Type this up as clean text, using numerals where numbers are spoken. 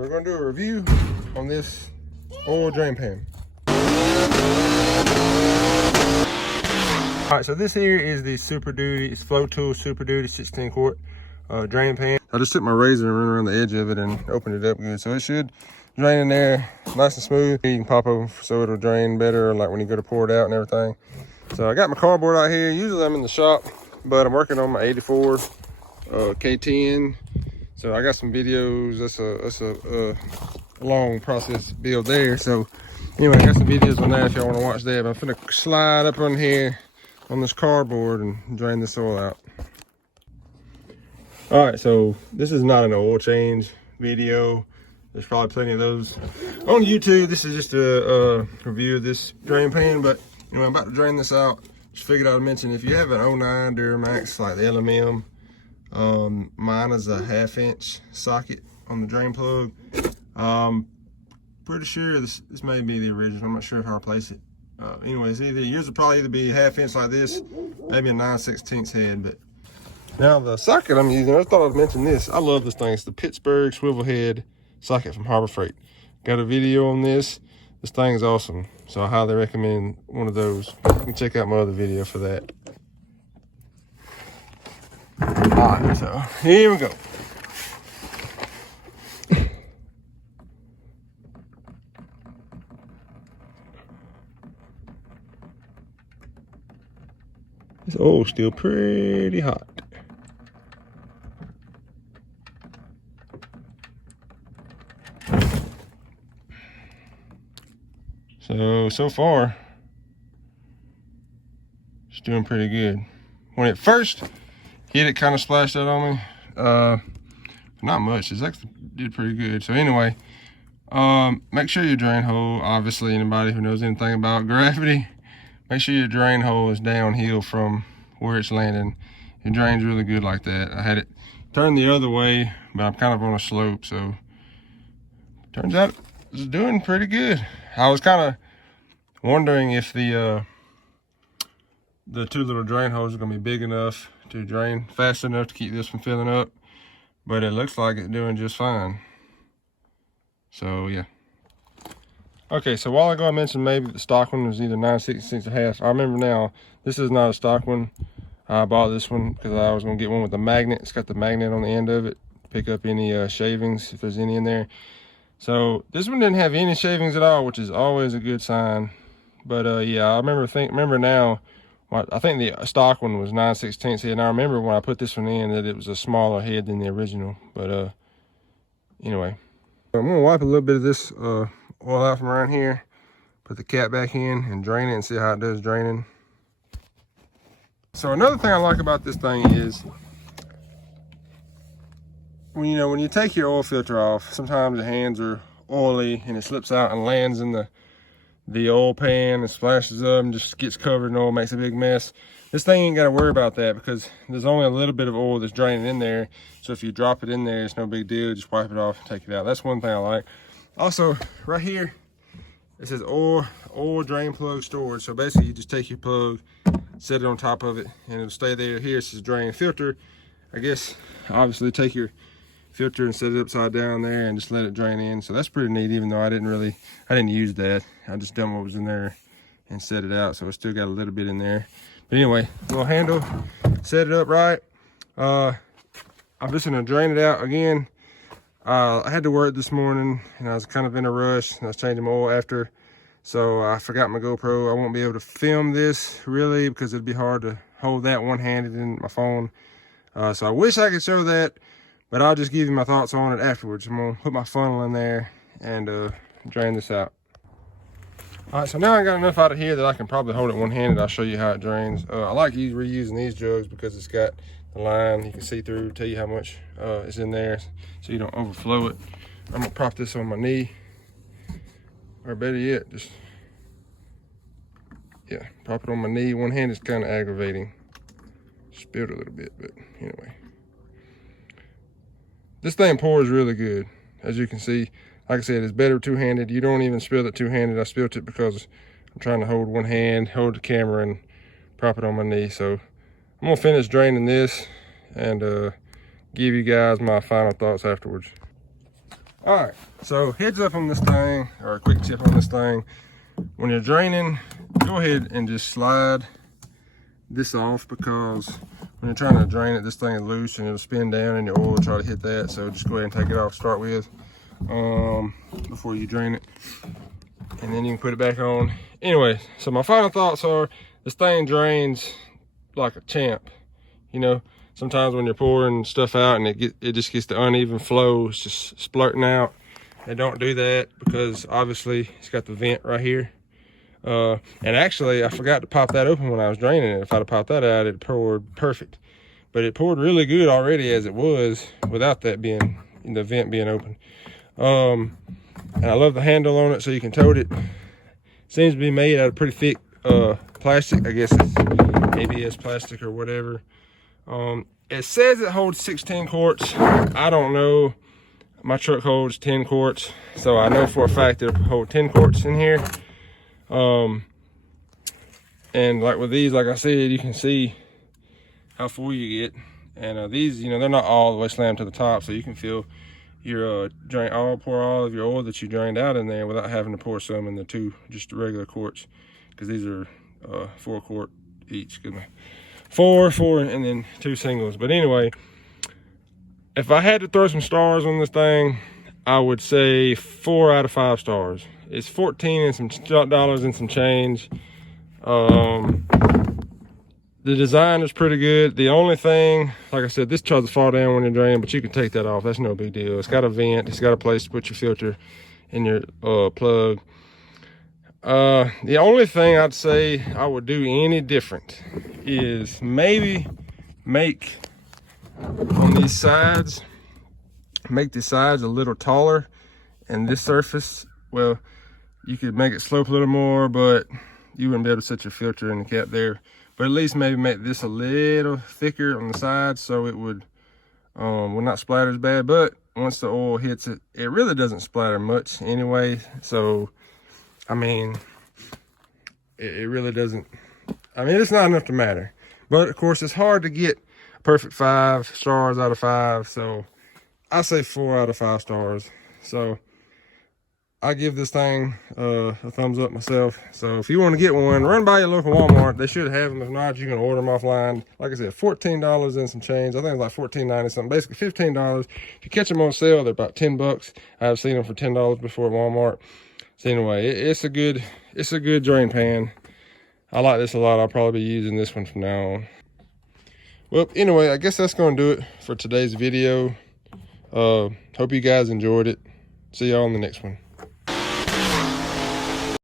So we're gonna do a review on this oil drain pan. All right, so this here is the Super Duty, it's Flotool Super Duty 16 quart drain pan. I just took my razor and ran around the edge of it and opened it up good. So it should drain in there nice and smooth. You can pop over so it'll drain better, like when you go to pour it out and everything. So I got my cardboard out here. Usually I'm in the shop, but I'm working on my 84 K10. So I got some videos. That's a long process build there. So anyway, I got some videos on that if y'all want to watch that. But I'm gonna slide up on here on this cardboard and drain this oil out. All right, so this is not an oil change video. There's probably plenty of those on YouTube. This is just a review of this drain pan, but anyway, I'm about to drain this out. Just figured I'd mention, if you have an 09 Duramax, like the LMM, mine is a 1/2 inch socket on the drain plug. Pretty sure this may be the original. I'm not sure if I replace it. Anyways, yours will probably either be 1/2 inch like this, maybe a 9/16 head. But now the socket I'm using, I thought I'd mention this. I love this thing. It's the Pittsburgh Swivel head socket from Harbor Freight. Got a video on this. This thing is awesome. So I highly recommend one of those. You can check out my other video for that. All right, so here we go. This oil's still pretty hot. So far, it's doing pretty good. When it first hit, it kind of splashed out on me. Not much, it actually did pretty good. So anyway, make sure your drain hole, obviously anybody who knows anything about gravity, make sure your drain hole is downhill from where it's landing. It drains really good like that. I had it turned the other way, but I'm kind of on a slope, so turns out it's doing pretty good. I was kind of wondering if the two little drain holes are gonna be big enough to drain fast enough to keep this from filling up, but it looks like it's doing just fine. So yeah. Okay, so a while ago I mentioned maybe the stock one was either 9/16 1/2. I remember now, this is not a stock one. I bought this one because I was gonna get one with a magnet. It's got the magnet on the end of it to pick up any shavings if there's any in there. So this one didn't have any shavings at all, which is always a good sign. But yeah, I remember now, I think the stock one was 9/16 head, and I remember when I put this one in that it was a smaller head than the original. But anyway, I'm gonna wipe a little bit of this oil out from around here, put the cap back in and drain it and see how it does draining. So another thing I like about this thing is, when you take your oil filter off, sometimes the hands are oily and it slips out and lands in the oil pan and splashes up and just gets covered in oil, makes a big mess. This thing ain't got to worry about that because there's only a little bit of oil that's draining in there. So if you drop it in there, it's no big deal. Just wipe it off and take it out. That's one thing I like. Also, right here, it says oil drain plug storage. So basically, you just take your plug, set it on top of it, and it'll stay there. Here it says drain filter. I guess, obviously, take your filter and set it upside down there and just let it drain in. So that's pretty neat, even though I didn't use that. I just done what was in there and set it out. So it's still got a little bit in there. But anyway, little handle, set it up right. I'm just gonna drain it out again. I had to work this morning and I was kind of in a rush and I was changing my oil after. So I forgot my GoPro. I won't be able to film this really because it'd be hard to hold that one-handed in my phone. So I wish I could show that, but I'll just give you my thoughts on it afterwards. I'm gonna put my funnel in there and drain this out. All right, so now I got enough out of here that I can probably hold it one-handed. I'll show you how it drains. I like reusing these jugs because it's got the line you can see through, tell you how much is in there so you don't overflow it. I'm gonna prop this on my knee, or better yet, just, yeah, prop it on my knee. One hand is kind of aggravating. Spilled a little bit, but anyway. This thing pours really good, as you can see. Like I said, it's better two-handed. You don't even spill it two-handed. I spilled it because I'm trying to hold one hand, hold the camera, and prop it on my knee. So I'm gonna finish draining this and give you guys my final thoughts afterwards. All right, so heads up on this thing, or a quick tip on this thing. When you're draining, go ahead and just slide this off, because when you're trying to drain it, this thing is loose and it'll spin down and your oil will try to hit that. So just go ahead and take it off to start with before you drain it. And then you can put it back on. Anyway, so my final thoughts are, this thing drains like a champ. You know, sometimes when you're pouring stuff out and it just gets the uneven flow, it's just splurting out. And don't do that, because obviously it's got the vent right here. And actually, I forgot to pop that open when I was draining it. If I'd have popped that out, it poured perfect. But it poured really good already as it was, without that being, the vent being open. And I love the handle on it, so you can tote it. Seems to be made out of pretty thick plastic. I guess it's ABS plastic or whatever. It says it holds 16 quarts. I don't know. My truck holds 10 quarts, so I know for a fact it'll hold 10 quarts in here. And like with these, like I said, you can see how full you get. And these, you know, they're not all the way slammed to the top, so you can feel your pour all of your oil that you drained out in there without having to pour some in the just regular quarts, because these are 4 quart each. Excuse me. Four, and then 2 singles. But anyway, if I had to throw some stars on this thing, I would say 4 out of 5 stars. It's $14 and some change. The design is pretty good. The only thing, like I said, this tries to fall down when you're draining, but you can take that off. That's no big deal. It's got a vent. It's got a place to put your filter in your plug. The only thing I'd say I would do any different is maybe make on these sides, make the sides a little taller, and this surface, well, you could make it slope a little more, but you wouldn't be able to set your filter in the cap there. But at least maybe make this a little thicker on the sides, so it would not splatter as bad. But once the oil hits it, it really doesn't splatter much anyway. So, I mean, it really doesn't. I mean, it's not enough to matter. But of course, it's hard to get a perfect 5 stars out of 5. So I say 4 out of 5 stars. So I give this thing a thumbs up myself. So if you want to get one, run by your local Walmart. They should have them. If not, you can order them offline. Like I said, $14 and some change. I think it's like $14.90 something. Basically $15. If you catch them on sale, they're about $10. I've seen them for $10 before at Walmart. So anyway, it's a good drain pan. I like this a lot. I'll probably be using this one from now on. Well, anyway, I guess that's going to do it for today's video. Hope you guys enjoyed it. See y'all on the next one.